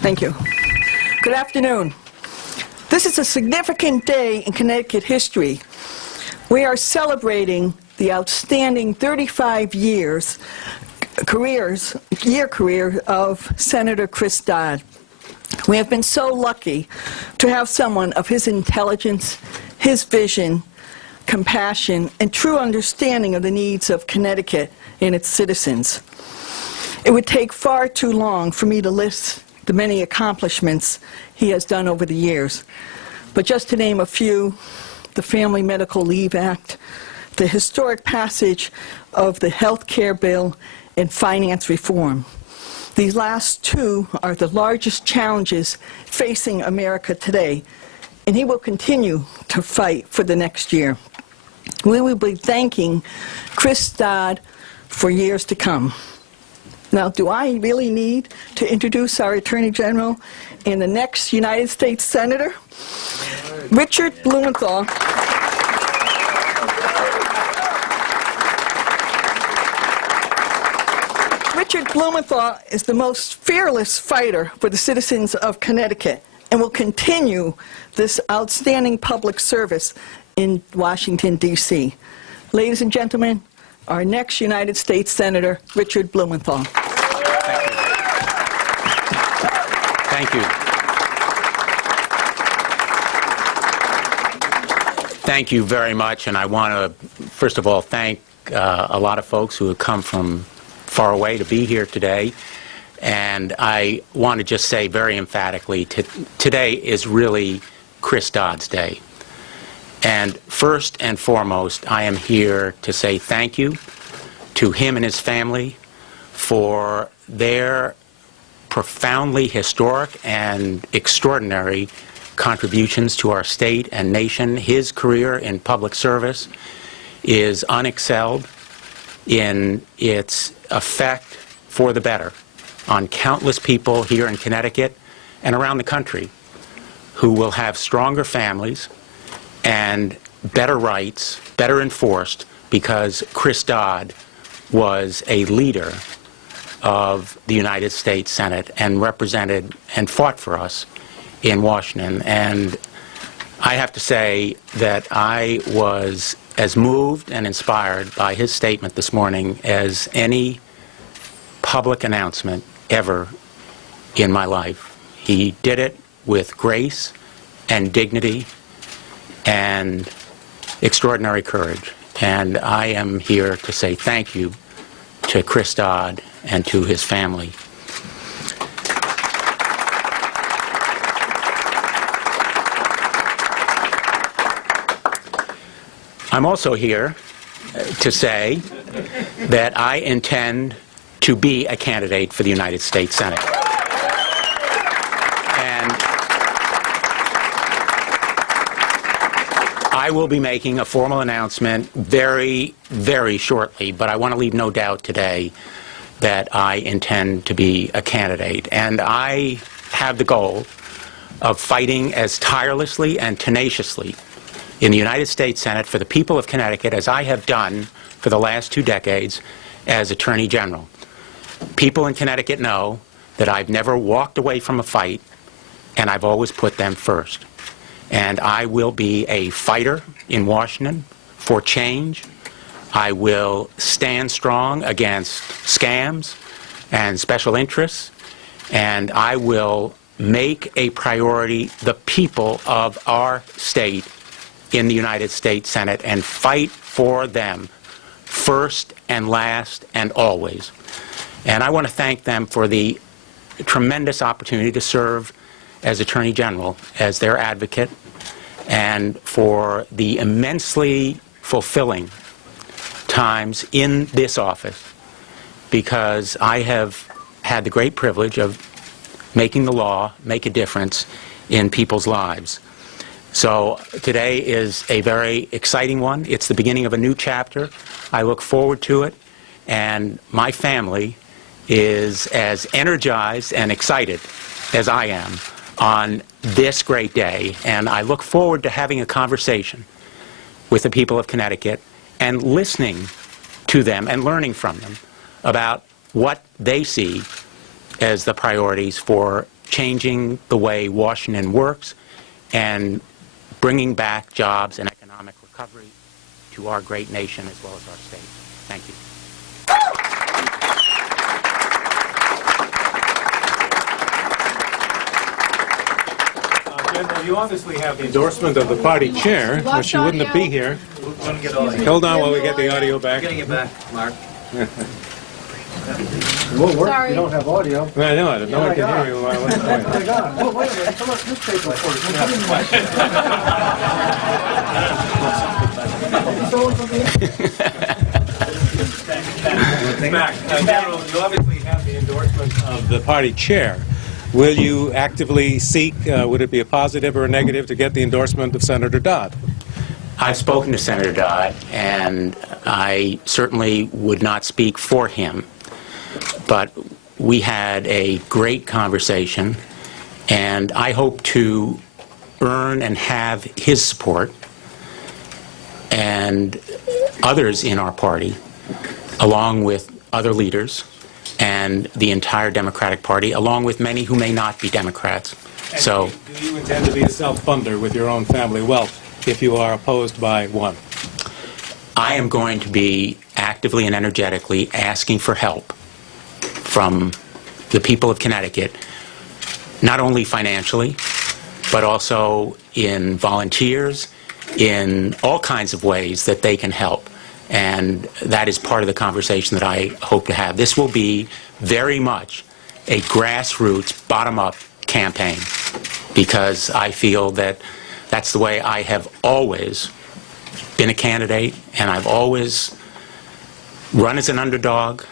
Thank you. Good afternoon. This is a significant day in Connecticut history. We are celebrating the outstanding 35 years career of Senator Chris Dodd. We have been so lucky to have someone of his intelligence, his vision, compassion, and true understanding of the needs of Connecticut and its citizens. It would take far too long for me to list the many accomplishments he has done over the years. But just to name a few, the Family Medical Leave Act, the historic passage of the health care bill, and finance reform. These last two are the largest challenges facing America today, and he will continue to fight for the next year. We will be thanking Chris Dodd for years to come. Now, do I really need to introduce our Attorney General and the next United States Senator? Richard Blumenthal. Richard Blumenthal is the most fearless fighter for the citizens of Connecticut and will continue this outstanding public service in Washington, D.C. Ladies and gentlemen, our next United States Senator, Richard Blumenthal. Thank you. Thank you very much, and I want to, first of all, thank a lot of folks who have come from far away to be here today. And I want to just say very emphatically, today is really Chris Dodd's day. And first and foremost, I am here to say thank you to him and his family for their profoundly historic and extraordinary contributions to our state and nation. His career in public service is unexcelled in its effect for the better on countless people here in Connecticut and around the country who will have stronger families and better rights, better enforced, because Chris Dodd was a leader of the United States Senate and represented and fought for us in Washington. And I have to say that I was as moved and inspired by his statement this morning as any public announcement ever in my life. He did it with grace and dignity and extraordinary courage. And I am here to say thank you to Chris Dodd and to his family. I'm also here to say that I intend to be a candidate for the United States Senate. And I will be making a formal announcement very, very shortly, but I want to leave no doubt today that I intend to be a candidate. And I have the goal of fighting as tirelessly and tenaciously in the United States Senate for the people of Connecticut as I have done for the last 2 decades as Attorney General. People in Connecticut know that I've never walked away from a fight, and I've always put them first. And I will be a fighter in Washington for change. I will stand strong against scams and special interests, and I will make a priority the people of our state in the United States Senate and fight for them first and last and always. And I want to thank them for the tremendous opportunity to serve as Attorney General, as their advocate, and for the immensely fulfilling times in this office, because I have had the great privilege of making the law make a difference in people's lives. So today is a very exciting one. It's the beginning of a new chapter. I look forward to it, and my family is as energized and excited as I am on this great day, and I look forward to having a conversation with the people of Connecticut and listening to them and learning from them about what they see as the priorities for changing the way Washington works and bringing back jobs and economic recovery to our great nation as well as our state. Thank you. Well, you obviously have the endorsement of the party chair, or she wouldn't have been here. Hold on while we get the audio back. Getting it back, Mark. It won't work if you don't have audio. I know it. No one can hear you. What's the point? Oh my God. Oh, wait a minute. Come on, newspaper first. Back. General, you obviously have the endorsement of the party chair. Will you actively seek, would it be a positive or a negative, to get the endorsement of Senator Dodd? I've spoken to Senator Dodd, and I certainly would not speak for him, but we had a great conversation, and I hope to earn and have his support and others in our party, along with other leaders and the entire Democratic Party, along with many who may not be Democrats. And So, do you intend to be a self-funder with your own family wealth if you are opposed by one? I am going to be actively and energetically asking for help from the people of Connecticut, not only financially, but also in volunteers, in all kinds of ways that they can help. And that is part of the conversation that I hope to have. This will be very much a grassroots, bottom-up campaign, because I feel that that's the way I have always been a candidate, and I've always run as an underdog.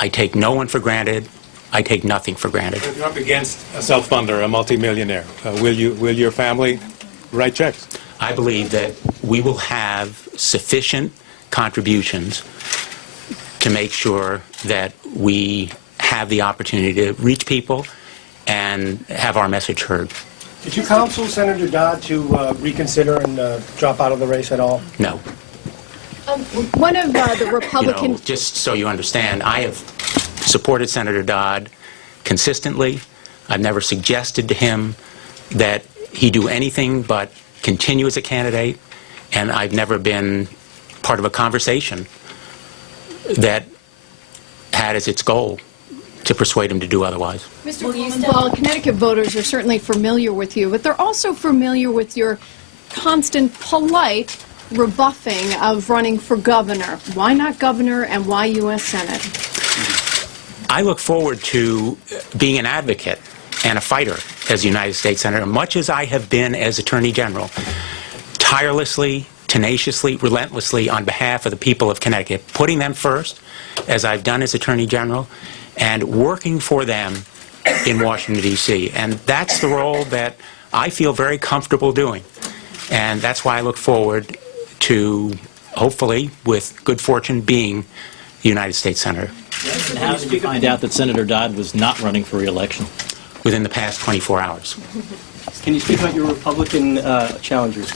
I take no one for granted. I take nothing for granted. If you're up against a self-funder, a multimillionaire, will your family write checks? I believe that we will have sufficient contributions to make sure that we have the opportunity to reach people and have our message heard. Did you counsel Senator Dodd to reconsider and drop out of the race at all? No. One of the You Republican... know, just so you understand, I have supported Senator Dodd consistently. I've never suggested to him that he do anything but continue as a candidate, and I've never been part of a conversation that had as its goal to persuade him to do otherwise. Mr. Blumenthal, Connecticut voters are certainly familiar with you, but they're also familiar with your constant, polite rebuffing of running for governor. Why not governor, and why U.S. Senate? I look forward to being an advocate and a fighter as United States Senator, much as I have been as Attorney General, tirelessly, tenaciously, relentlessly on behalf of the people of Connecticut, putting them first, as I've done as Attorney General, and working for them in Washington, D.C. And that's the role that I feel very comfortable doing. And that's why I look forward to, hopefully, with good fortune, being the United States Senator. How did you find out that Senator Dodd was not running for re-election? Within the past 24 hours. Can you speak about your Republican challengers?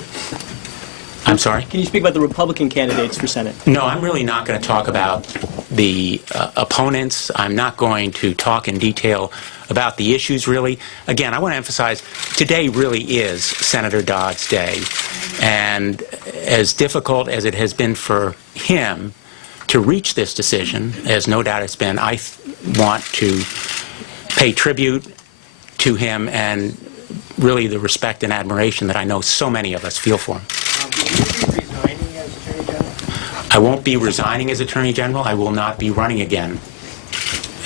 I'm sorry? Can you speak about the Republican candidates for Senate? No, I'm really not going to talk about the opponents. I'm not going to talk in detail about the issues, really. Again, I want to emphasize, today really is Senator Dodd's day. And as difficult as it has been for him to reach this decision, as no doubt it's been, I want to pay tribute to him and really the respect and admiration that I know so many of us feel for him. I won't be resigning as Attorney General. I will not be running again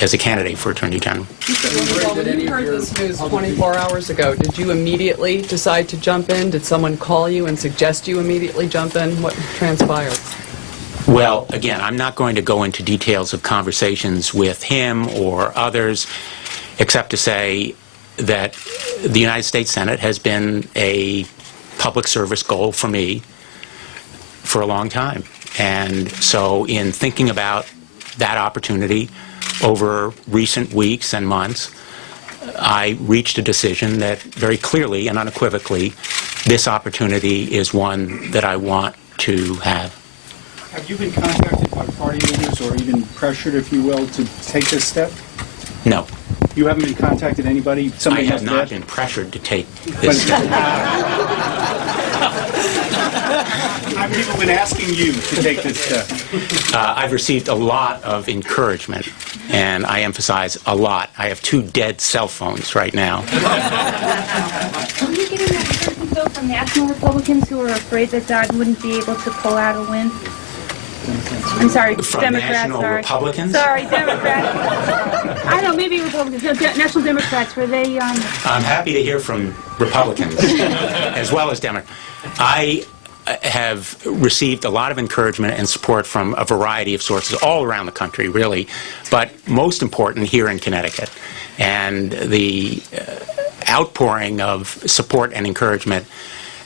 as a candidate for Attorney General. When you heard this news 24 hours ago, did you immediately decide to jump in? Did someone call you and suggest you immediately jump in? What transpired? Well, again, I'm not going to go into details of conversations with him or others, except to say that the United States Senate has been a public service goal for me for a long time. And so in thinking about that opportunity over recent weeks and months, I reached a decision that very clearly and unequivocally, this opportunity is one that I want to have. Have you been contacted by party leaders or even pressured, if you will, to take this step? No. You haven't been contacted anybody? I Somebody have must not have. been pressured to take this step. Have people been asking you to take this step? I've received a lot of encouragement, and I emphasize a lot. I have 2 dead cell phones right now. Are you getting that encouragement, though, from national Republicans who are afraid that Dodd wouldn't be able to pull out a win? I'm sorry, From Democrats. national sorry. Republicans? Sorry, Democrats. I don't know, maybe Republicans, no, national Democrats, were they, I'm happy to hear from Republicans as well as Democrats. I have received a lot of encouragement and support from a variety of sources all around the country, really, but most important here in Connecticut. And the outpouring of support and encouragement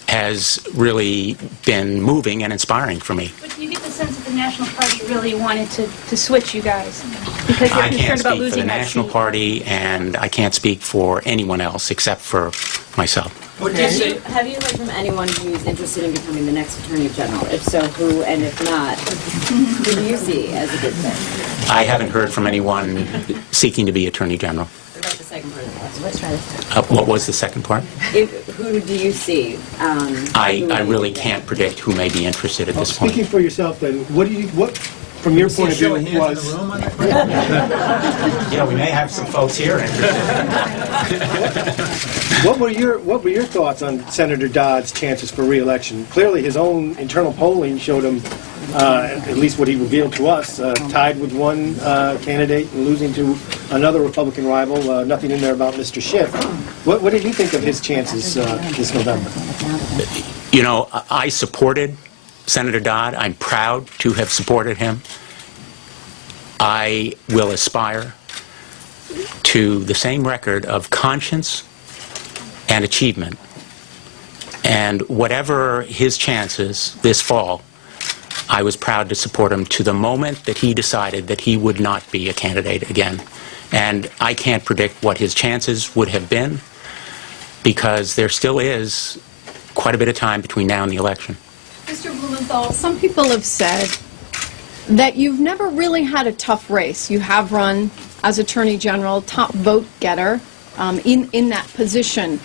has really been moving and inspiring for me. but do you get the sense that the National Party really wanted to switch you guys? Because they're I can't concerned about speak for losing the that National seat. Party, and I can't speak for anyone else except for myself. Have you heard from anyone who's interested in becoming the next Attorney General? If so, who, and if not, who do you see as a good fit? I haven't heard from anyone seeking to be Attorney General. What about the second part of the question? Let's try this. What was the second part? Who do you see? I really can't predict who may be interested at this point. Speaking for yourself, then, what, from your point of view, was... Yeah, we may have some folks here interested. What were your thoughts on Senator Dodd's chances for re-election? Clearly, his own internal polling showed him, at least what he revealed to us, tied with one candidate and losing to another Republican rival. Nothing in there about Mr. Schiff. What did you think of his chances this November? You know, I supported Senator Dodd. I'm proud to have supported him. I will aspire to the same record of conscience and achievement. And whatever his chances this fall, I was proud to support him to the moment that he decided that he would not be a candidate again. And I can't predict what his chances would have been, because there still is quite a bit of time between now and the election. Mr. Blumenthal, some people have said that you've never really had a tough race. You have run as Attorney General, top vote getter in that position.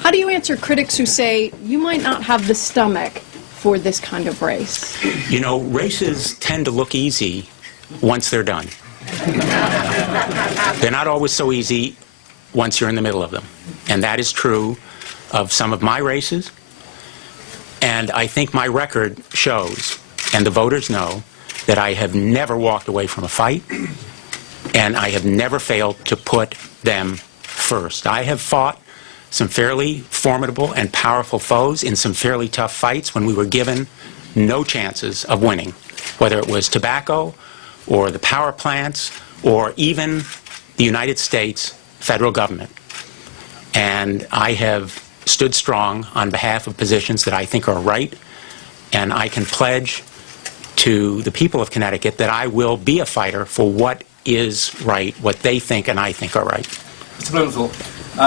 How do you answer critics who say you might not have the stomach for this kind of race? You know, races tend to look easy once they're done. They're not always so easy once you're in the middle of them. And that is true of some of my races. And I think my record shows, and the voters know, that I have never walked away from a fight, and I have never failed to put them first. I have fought some fairly formidable and powerful foes in some fairly tough fights when we were given no chances of winning, whether it was tobacco or the power plants or even the United States federal government. And I have stood strong on behalf of positions that I think are right, and I can pledge to the people of Connecticut that I will be a fighter for what is right, what they think and I think are right. Mr. Blumenthal,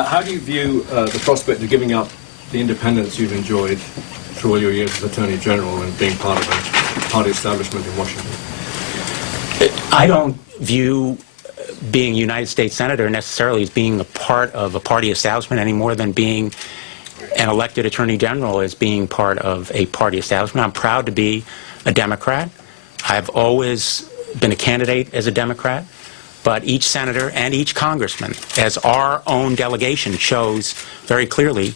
how do you view the prospect of giving up the independence you've enjoyed through all your years as Attorney General and being part of a party establishment in Washington? I don't view being a United States Senator necessarily as being a part of a party establishment any more than being an elected Attorney General as being part of a party establishment. I'm proud to be a Democrat. I've always been a candidate as a Democrat, but each senator and each congressman, as our own delegation shows very clearly,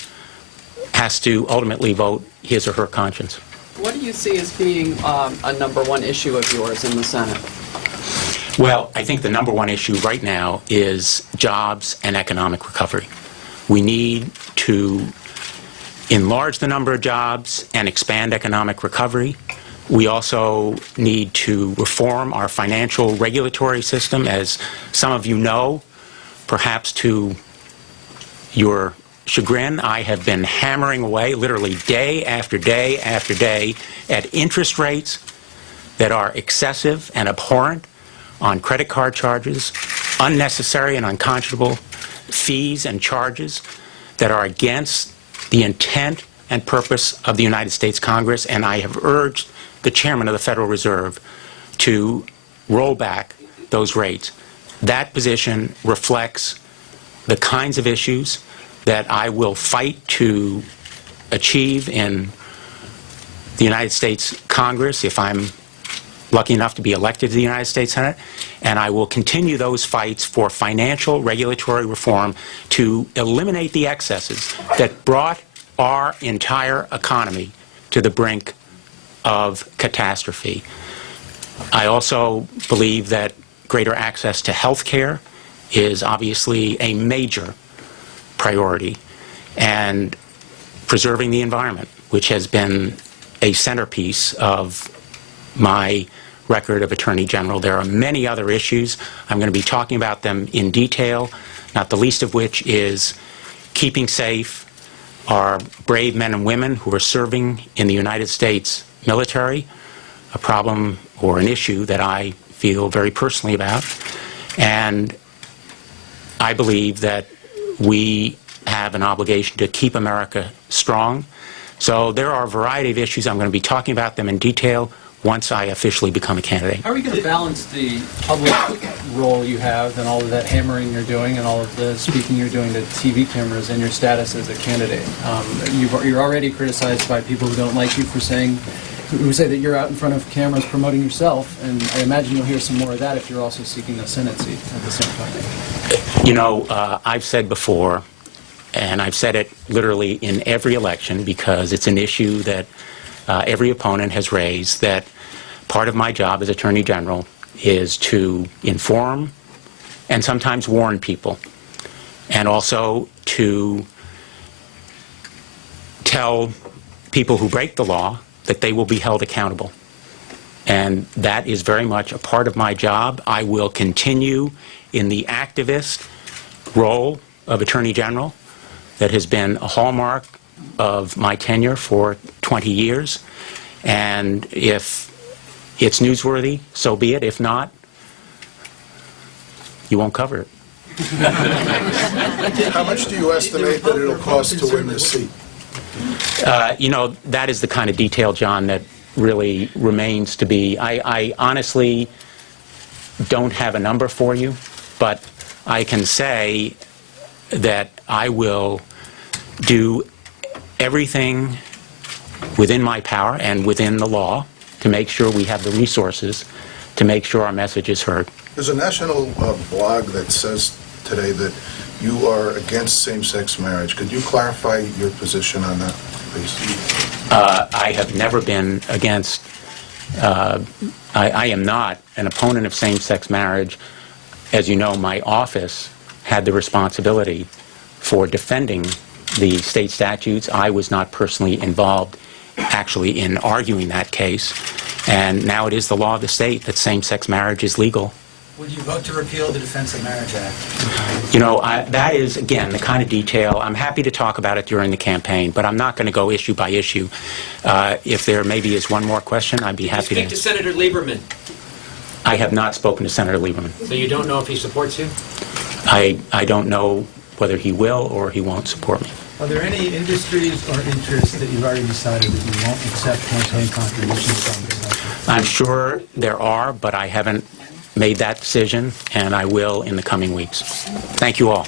has to ultimately vote his or her conscience. What do you see as being a #1 issue of yours in the Senate? Well, I think the #1 issue right now is jobs and economic recovery. We need to enlarge the number of jobs and expand economic recovery. We also need to reform our financial regulatory system. As some of you know, perhaps to your chagrin, I have been hammering away literally day after day after day at interest rates that are excessive and abhorrent on credit card charges, unnecessary and unconscionable fees and charges that are against the intent and purpose of the United States Congress, and I have urged the chairman of the Federal Reserve to roll back those rates. That position reflects the kinds of issues that I will fight to achieve in the United States Congress if I'm lucky enough to be elected to the United States Senate, and I will continue those fights for financial regulatory reform to eliminate the excesses that brought our entire economy to the brink of catastrophe. I also believe that greater access to health care is obviously a major priority, and preserving the environment, which has been a centerpiece of my record of Attorney General. There are many other issues. I'm going to be talking about them in detail, not the least of which is keeping safe our brave men and women who are serving in the United States military, a problem or an issue that I feel very personally about. And I believe that we have an obligation to keep America strong. So there are a variety of issues. I'm going to be talking about them in detail once I officially become a candidate. How are you going to balance the public role you have and all of that hammering you're doing and all of the speaking you're doing to TV cameras and your status as a candidate? You're already criticized by people who don't like you for saying, who say that you're out in front of cameras promoting yourself, and I imagine you'll hear some more of that if you're also seeking a Senate seat at the same time. You know, I've said before, and I've said it literally in every election because it's an issue that every opponent has raised, that part of my job as Attorney General is to inform and sometimes warn people, and also to tell people who break the law that they will be held accountable. And that is very much a part of my job. I will continue in the activist role of Attorney General that has been a hallmark of my tenure for 20 years. And if it's newsworthy, so be it. If not, you won't cover it. How much do you estimate that it'll cost to win this seat? You know, that is the kind of detail, John, that really remains to be. I honestly don't have a number for you, but I can say that I will do everything within my power and within the law to make sure we have the resources to make sure our message is heard. There's a national blog that says today that you are against same-sex marriage. Could you clarify your position on that, please? I have never been against, I am not an opponent of same-sex marriage. As you know, my office had the responsibility for defending the state statutes. I was not personally involved actually in arguing that case. And now it is the law of the state that same-sex marriage is legal. Would you vote to repeal the Defense of Marriage Act? You know, that is, again, the kind of detail. I'm happy to talk about it during the campaign, but I'm not going to go issue by issue. If there maybe is one more question, I'd be happy to. Speak to Senator Lieberman. I have not spoken to Senator Lieberman. So you don't know if he supports you? I don't know whether he will or he won't support me. Are there any industries or interests that you've already decided that you won't accept campaign contributions from? I'm sure there are, but I haven't made that decision, and I will in the coming weeks. Thank you all.